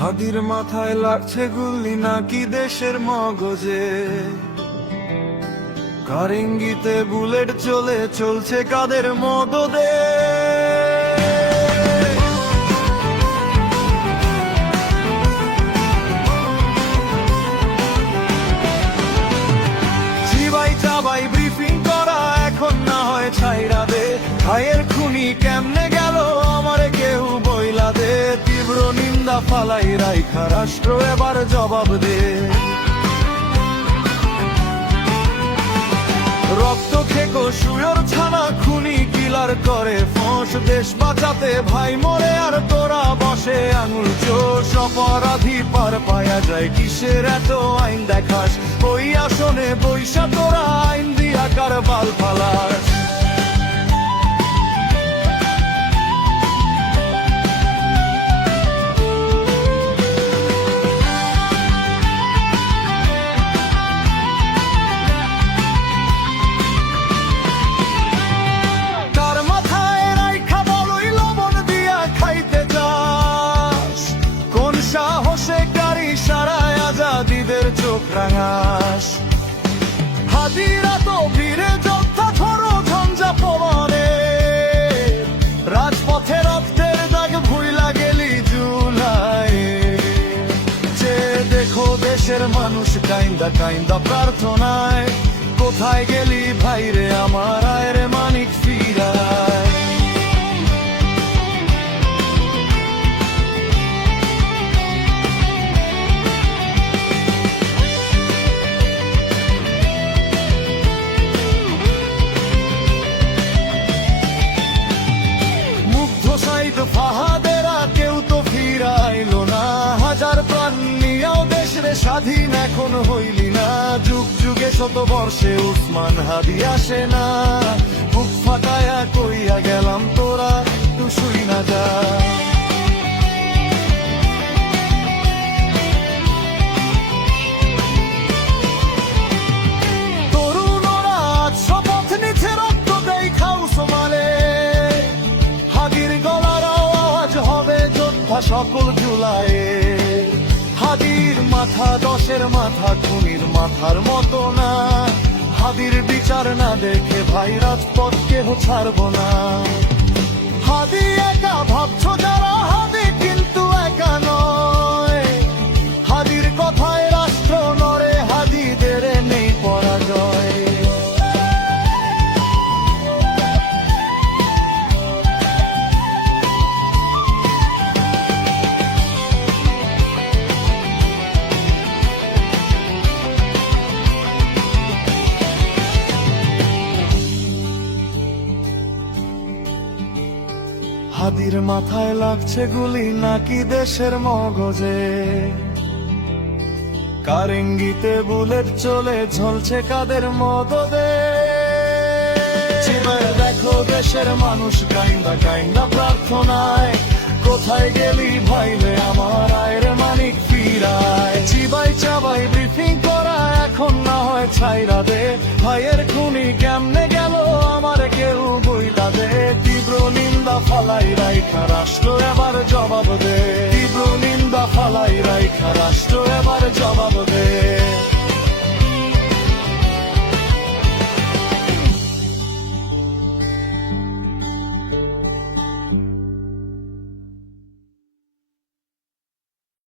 হাদির মাথায় লাগছে গুলি নাকি দেশের মগজে, কার ইঙ্গিতে বুলেট চলছে কাদের মদদে। চিবাই চাবাই ব্রিফিং করা এখন না হয় ছাইরা দে, ভাইয়ের খুনি কেমনে গেল আমারে কেউ বইলা দে। তীব্র নিন্দা ফালাই রাইখা রাষ্ট্র এবার জবাব দে। রক্ত খেকো শুয়োর ছানা খুনি কিলার করে ফোঁস, দেশ বাঁচাতে ভাই মরে আর তোরা বসে আঙুল চোষ। অপরাধী পার পায়া যায় কিসের এত আইন দেখাস, ওই আসনে বৈশা তোরা আইন দিয়া কার বাল ফালাস। হাদিরা তো ভিড়ে যোদ্ধা ধরো ঝঞ্ঝা পবনে, রাজপথে রক্তের দাগ ভুইলা গেলি জুলাই। যে দেখো দেশের মানুষ কাইন্দা কাইন্দা প্রার্থনায়, কোথায় গেলি ভাইরে আমার আয়ের মানিক ফিরায়। ফাহাদেরা কেউ তো ফিরাইলো না, হাজার প্রাণ নিয়েও দেশরে স্বাধীন এখন হইলি না। যুগ যুগে শত বর্ষে উসমান হাদি আসে না, বুক ফাটায়া কইয়া গেলাম তোরা তু শুই না যা। তরুণরা শপথ নিচ্ছে রক্ত দেই খাও সমালে, হাদির গলার আওয়াজ হবে যোদ্ধা সকল জুলাইয়ে। হাদির মাথা দশের মাথা খুনির মাথার মতো না, হাদির বিচার না দেখে ভাই রাজপথ কেহ ছাড়ব না। হাদি একা ভাবছো যারা, হাদি কিন্তু একা নয়। হাদির কথায় রাষ্ট্র নড়ে, হাদিদের নেই পরাজয়। হাদির মাথায় লাগছে গুলি নাকি দেশের মগজে, কার ইঙ্গিতে বুলেট ঝলছে কাদের মদদে। দেখো দেশের মানুষ কাইন্দা কাইন্দা প্রার্থনায়, কোথায় গেলি ভাইলে আমার আয়ের মানিক ফিরায়। চিবাই চাবাই ব্রিফিং করা এখন না হয় ছাইরা দে, ভাইয়ের খুনি কেমনে গেল আমার কেউ বইলা দে। তীব্র নিন্দা ফালাই রাইখা রাষ্ট্র এবার জবাব দে, তীব্র নিন্দা ফালাই রাইখা রাষ্ট্র এবার জবাব দে।